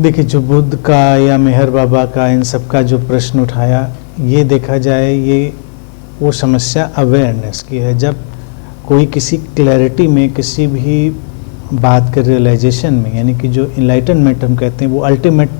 देखिए, जो बुद्ध का या मेहर बाबा का इन सब का जो प्रश्न उठाया, ये देखा जाए ये वो समस्या अवेयरनेस की है। जब कोई किसी क्लैरिटी में, किसी भी बात के रियलाइजेशन में, यानी कि जो इनलाइटनमेंट हम कहते हैं वो अल्टीमेट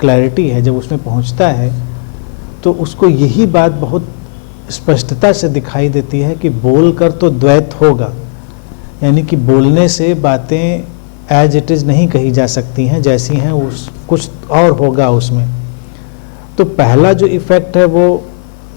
क्लैरिटी है, जब उसमें पहुंचता है तो उसको यही बात बहुत स्पष्टता से दिखाई देती है कि बोलकर तो द्वैत होगा, यानी कि बोलने से बातें एज इट इज़ नहीं कही जा सकती हैं, जैसी हैं उस कुछ और होगा उसमें। तो पहला जो इफ़ेक्ट है वो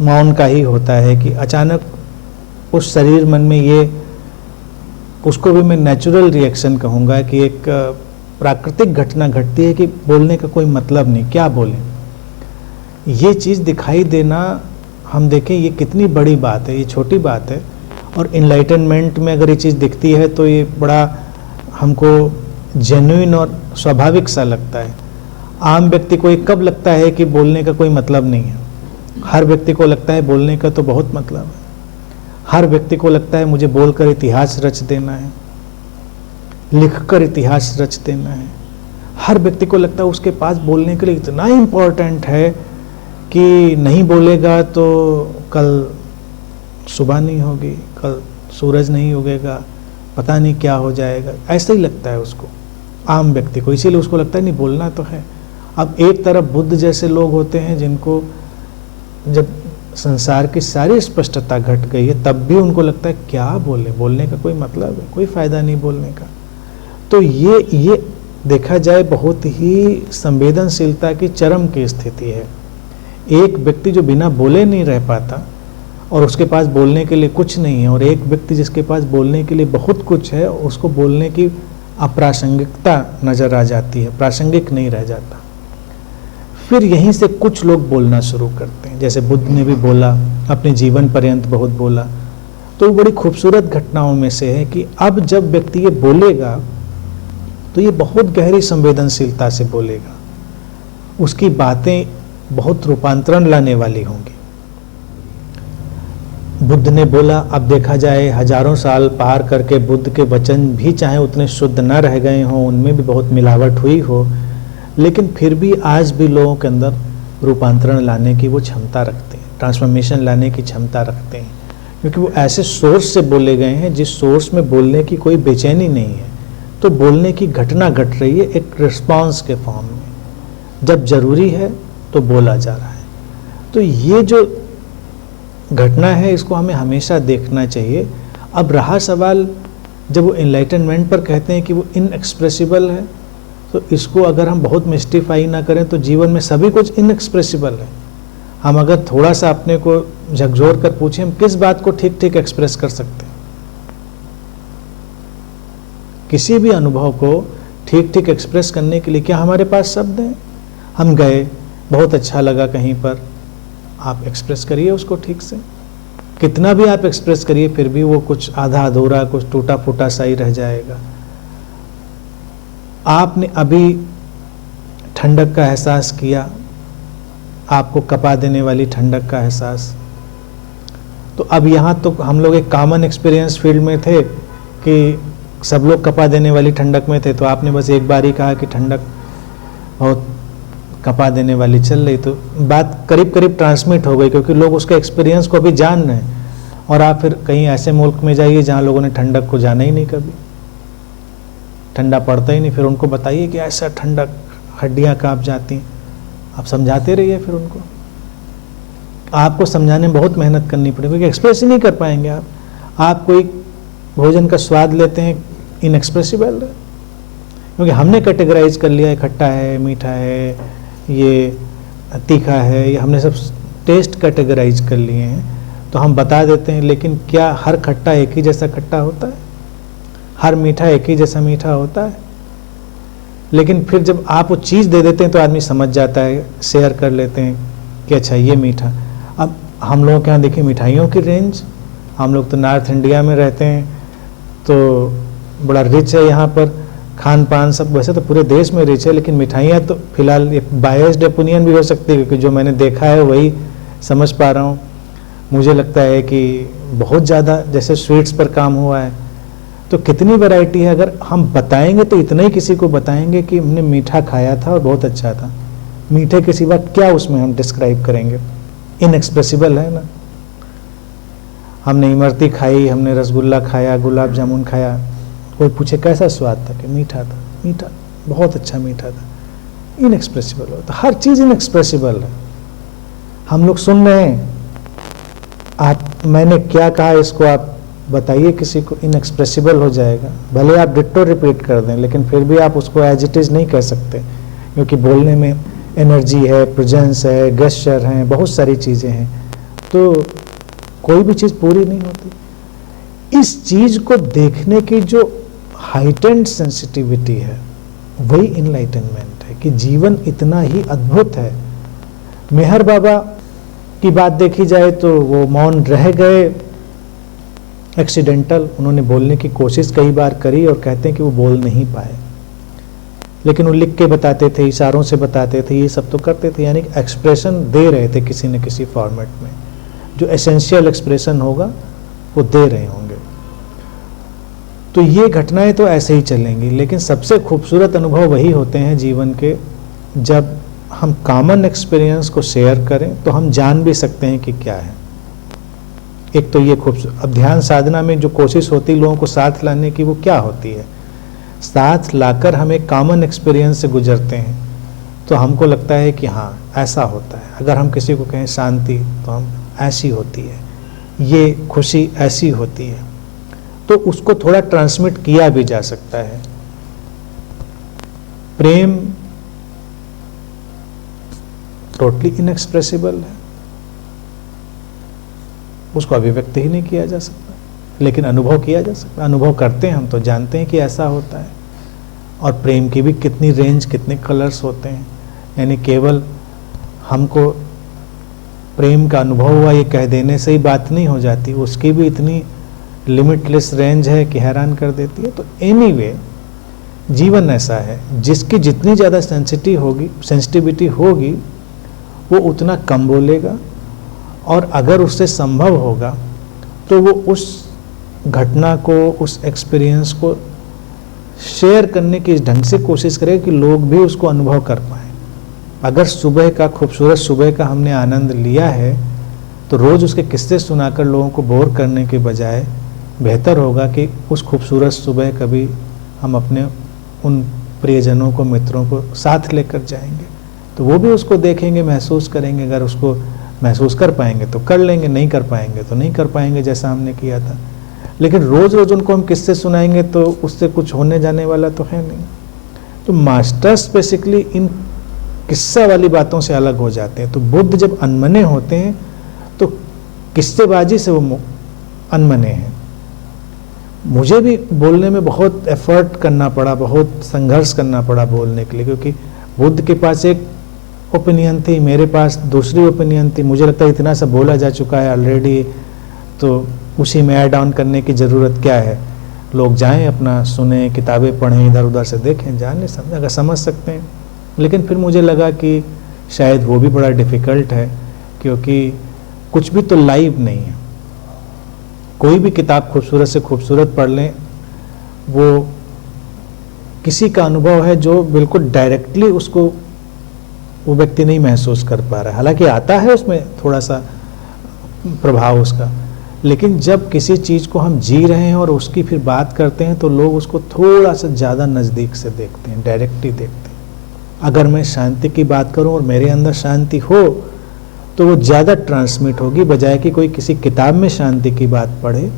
मौन का ही होता है कि अचानक उस शरीर मन में ये, उसको भी मैं नेचुरल रिएक्शन कहूँगा कि एक प्राकृतिक घटना घटती है कि बोलने का कोई मतलब नहीं, क्या बोलें। ये चीज़ दिखाई देना, हम देखें ये कितनी बड़ी बात है, ये छोटी बात है। और इनलाइटनमेंट में अगर ये चीज़ दिखती है तो ये बड़ा हमको जेन्युइन और स्वाभाविक सा लगता है। आम व्यक्ति को ये कब लगता है कि बोलने का कोई मतलब नहीं है? हर व्यक्ति को लगता है बोलने का तो बहुत मतलब है। हर व्यक्ति को लगता है मुझे बोलकर इतिहास रच देना है, लिखकर इतिहास रच देना है। हर व्यक्ति को लगता है उसके पास बोलने के लिए इतना इम्पोर्टेंट है कि नहीं बोलेगा तो कल सुबह नहीं होगी, कल सूरज नहीं उगेगा, पता नहीं क्या हो जाएगा। ऐसा ही लगता है उसको, आम व्यक्ति को। इसीलिए उसको लगता है नहीं बोलना तो है। अब एक तरफ बुद्ध जैसे लोग होते हैं जिनको जब संसार की सारी स्पष्टता घट गई है तब भी उनको लगता है क्या बोले, बोलने का कोई मतलब है, कोई फायदा नहीं बोलने का। तो ये देखा जाए बहुत ही संवेदनशीलता की चरम की स्थिति है। एक व्यक्ति जो बिना बोले नहीं रह पाता और उसके पास बोलने के लिए कुछ नहीं है, और एक व्यक्ति जिसके पास बोलने के लिए बहुत कुछ है, उसको बोलने की अप्रासंगिकता नजर आ जाती है, प्रासंगिक नहीं रह जाता। फिर यहीं से कुछ लोग बोलना शुरू करते हैं, जैसे बुद्ध ने भी बोला, अपने जीवन पर्यंत बहुत बोला। तो बड़ी खूबसूरत घटनाओं में से है कि अब जब व्यक्ति ये बोलेगा तो ये बहुत गहरी संवेदनशीलता से बोलेगा, उसकी बातें बहुत रूपांतरण लाने वाली होंगी। बुद्ध ने बोला, अब देखा जाए हजारों साल पार करके बुद्ध के वचन भी चाहे उतने शुद्ध न रह गए हों, उनमें भी बहुत मिलावट हुई हो, लेकिन फिर भी आज भी लोगों के अंदर रूपांतरण लाने की वो क्षमता रखते हैं, ट्रांसफॉर्मेशन लाने की क्षमता रखते हैं, क्योंकि वो ऐसे सोर्स से बोले गए हैं जिस सोर्स में बोलने की कोई बेचैनी नहीं है। तो बोलने की घटना घट रही है एक रिस्पॉन्स के फॉर्म में, जब जरूरी है तो बोला जा रहा है। तो ये जो घटना है इसको हमें हमेशा देखना चाहिए। अब रहा सवाल, जब वो एनलाइटनमेंट पर कहते हैं कि वो इनएक्सप्रेसिबल है, तो इसको अगर हम बहुत मिस्टिफाई ना करें तो जीवन में सभी कुछ इनएक्सप्रेसिबल है। हम अगर थोड़ा सा अपने को झकझोर कर पूछें, हम किस बात को ठीक ठीक एक्सप्रेस कर सकते हैं? किसी भी अनुभव को ठीक ठीक एक्सप्रेस करने के लिए क्या हमारे पास शब्द हैं? हम गए, बहुत अच्छा लगा कहीं पर, आप एक्सप्रेस करिए उसको ठीक से। कितना भी आप एक्सप्रेस करिए फिर भी वो कुछ आधा अधूरा, कुछ टूटा फूटा सा ही रह जाएगा। आपने अभी ठंडक का एहसास किया, आपको कपा देने वाली ठंडक का एहसास, तो अब यहाँ तो हम लोग एक कॉमन एक्सपीरियंस फील्ड में थे कि सब लोग कपा देने वाली ठंडक में थे, तो आपने बस एक बार ही कहा कि ठंडक बहुत कपा देने वाली चल रही, तो बात करीब करीब ट्रांसमिट हो गई, क्योंकि लोग उसके एक्सपीरियंस को भी जान रहे हैं। और आप फिर कहीं ऐसे मुल्क में जाइए जहाँ लोगों ने ठंडक को जाना ही नहीं, कभी ठंडा पड़ता ही नहीं, फिर उनको बताइए कि ऐसा ठंडक, हड्डियाँ काँप जाती, आप समझाते रहिए। फिर उनको आपको समझाने में बहुत मेहनत करनी पड़ेगी, क्योंकि एक्सप्रेस ही नहीं कर पाएंगे आप कोई भोजन का स्वाद लेते हैं, इनएक्सप्रेसिबल है, क्योंकि हमने कैटेगराइज कर लिया है, खट्टा है, मीठा है, ये तीखा है, ये हमने सब टेस्ट कैटेगराइज कर लिए हैं, तो हम बता देते हैं। लेकिन क्या हर खट्टा एक ही जैसा खट्टा होता है? हर मीठा एक ही जैसा मीठा होता है? लेकिन फिर जब आप वो चीज़ दे देते हैं तो आदमी समझ जाता है, शेयर कर लेते हैं कि अच्छा ये मीठा। अब हम लोगों के यहाँ देखिए मिठाइयों की रेंज, हम लोग तो नॉर्थ इंडिया में रहते हैं, तो बड़ा रिच है यहाँ पर खान पान सब। वैसे तो पूरे देश में रिच है, लेकिन मिठाइयाँ तो फिलहाल एक बायस्ड ओपिनियन भी हो सकती है, क्योंकि जो मैंने देखा है वही समझ पा रहा हूँ। मुझे लगता है कि बहुत ज़्यादा जैसे स्वीट्स पर काम हुआ है, तो कितनी वैरायटी है, अगर हम बताएंगे तो इतना ही किसी को बताएंगे कि हमने मीठा खाया था और बहुत अच्छा था। मीठे के सिवा क्या उसमें हम डिस्क्राइब करेंगे, इनएक्सप्रेसिबल है ना। हमने इमरती खाई, हमने रसगुल्ला खाया, गुलाब जामुन खाया, कोई पूछे कैसा स्वाद था, कि मीठा था, मीठा, बहुत अच्छा मीठा था, इनएक्सप्रेसिबल होता, हर चीज़ इनएक्सप्रेसिबल है। हम लोग सुन रहे हैं, आप, मैंने क्या कहा इसको आप बताइए किसी को, इनएक्सप्रेसिबल हो जाएगा। भले आप डिट्टो रिपीट कर दें, लेकिन फिर भी आप उसको एज इट इज़ नहीं कह सकते, क्योंकि बोलने में एनर्जी है, प्रेजेंस है, गेस्चर हैं, बहुत सारी चीज़ें हैं, तो कोई भी चीज़ पूरी नहीं होती। इस चीज़ को देखने की जो हाइटेंड सेंसिटिविटी है, वही इनलाइटनमेंट है, कि जीवन इतना ही अद्भुत है। मेहर बाबा की बात देखी जाए तो वो मौन रह गए, एक्सीडेंटल, उन्होंने बोलने की कोशिश कई बार करी और कहते हैं कि वो बोल नहीं पाए, लेकिन वो लिख के बताते थे, इशारों से बताते थे, ये सब तो करते थे, यानी एक्सप्रेशन दे रहे थे किसी न किसी फॉर्मेट में, जो एसेंशियल एक्सप्रेशन होगा वो दे रहे होंगे। तो ये घटनाएं तो ऐसे ही चलेंगी, लेकिन सबसे खूबसूरत अनुभव वही होते हैं जीवन के, जब हम कॉमन एक्सपीरियंस को शेयर करें तो हम जान भी सकते हैं कि क्या है। एक तो ये खूबसूरत, अब ध्यान साधना में जो कोशिश होती है लोगों को साथ लाने की, वो क्या होती है, साथ लाकर हम एक कॉमन एक्सपीरियंस से गुजरते हैं तो हमको लगता है कि हाँ ऐसा होता है। अगर हम किसी को कहें शांति, तो हम ऐसी होती है, ये खुशी ऐसी होती है, तो उसको थोड़ा ट्रांसमिट किया भी जा सकता है। प्रेम टोटली इनएक्सप्रेसिबल है, उसको अभिव्यक्त ही नहीं किया जा सकता, लेकिन अनुभव किया जा सकता। अनुभव करते हैं हम तो जानते हैं कि ऐसा होता है। और प्रेम की भी कितनी रेंज, कितने कलर्स होते हैं, यानी केवल हमको प्रेम का अनुभव हुआ ये कह देने से ही बात नहीं हो जाती, उसकी भी इतनी लिमिटलेस रेंज है कि हैरान कर देती है। तो एनीवे, जीवन ऐसा है, जिसकी जितनी ज़्यादा सेंसिटिविटी होगी वो उतना कम बोलेगा, और अगर उससे संभव होगा तो वो उस घटना को, उस एक्सपीरियंस को शेयर करने की इस ढंग से कोशिश करेगा कि लोग भी उसको अनुभव कर पाएँ। अगर सुबह का, खूबसूरत सुबह का हमने आनंद लिया है, तो रोज़ उसके किस्से सुनाकर लोगों को बोर करने के बजाय बेहतर होगा कि उस खूबसूरत सुबह कभी हम अपने उन प्रियजनों को, मित्रों को साथ लेकर जाएंगे, तो वो भी उसको देखेंगे, महसूस करेंगे। अगर उसको महसूस कर पाएंगे तो कर लेंगे, नहीं कर पाएंगे तो नहीं कर पाएंगे, जैसा हमने किया था। लेकिन रोज़ रोज़ उनको हम किस्से सुनाएंगे तो उससे कुछ होने जाने वाला तो है नहीं। तो मास्टर्स बेसिकली इन किस्सा वाली बातों से अलग हो जाते हैं। तो बुद्ध जब अनमने होते हैं तो किस्सेबाजी से वो अनमने हैं। मुझे भी बोलने में बहुत एफर्ट करना पड़ा, बहुत संघर्ष करना पड़ा बोलने के लिए, क्योंकि बुद्ध के पास एक ओपिनियन थी, मेरे पास दूसरी ओपिनियन थी। मुझे लगता है इतना सा बोला जा चुका है ऑलरेडी, तो उसी में ऐड ऑन करने की ज़रूरत क्या है। लोग जाएं, अपना सुने, किताबें पढ़ें, इधर उधर से देखें, जाने समझ, अगर समझ सकते हैं। लेकिन फिर मुझे लगा कि शायद वो भी बड़ा डिफ़िकल्ट है, क्योंकि कुछ भी तो लाइव नहीं है। कोई भी किताब खूबसूरत से खूबसूरत पढ़ लें, वो किसी का अनुभव है जो बिल्कुल डायरेक्टली उसको वो व्यक्ति नहीं महसूस कर पा रहा है। हालांकि आता है उसमें थोड़ा सा प्रभाव उसका, लेकिन जब किसी चीज़ को हम जी रहे हैं और उसकी फिर बात करते हैं तो लोग उसको थोड़ा सा ज़्यादा नज़दीक से देखते हैं, डायरेक्टली देखते हैं। अगर मैं शांति की बात करूं और मेरे अंदर शांति हो तो वो ज़्यादा ट्रांसमिट होगी, बजाय कि कोई किसी किताब में शांति की बात पढ़े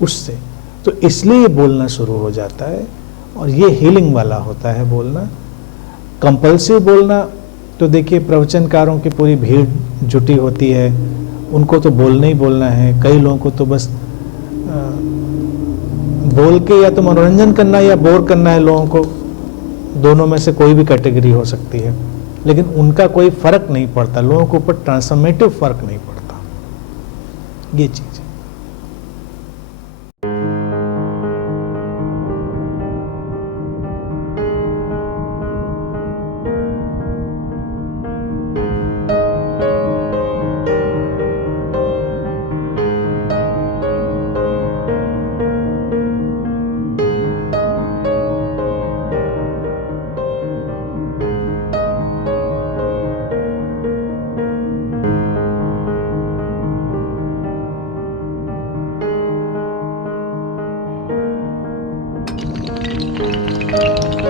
उससे। तो इसलिए ये बोलना शुरू हो जाता है, और ये हीलिंग वाला होता है बोलना। कंपल्सिव बोलना तो देखिए, प्रवचनकारों की पूरी भीड़ जुटी होती है, उनको तो बोलना ही बोलना है। कई लोगों को तो बस बोल के या तो मनोरंजन करना है या बोर करना है लोगों को, दोनों में से कोई भी कैटेगरी हो सकती है। लेकिन उनका कोई फर्क नहीं पड़ता, लोगों के ऊपर ट्रांसफॉर्मेटिव फर्क नहीं पड़ता, ये चीज़ है। है।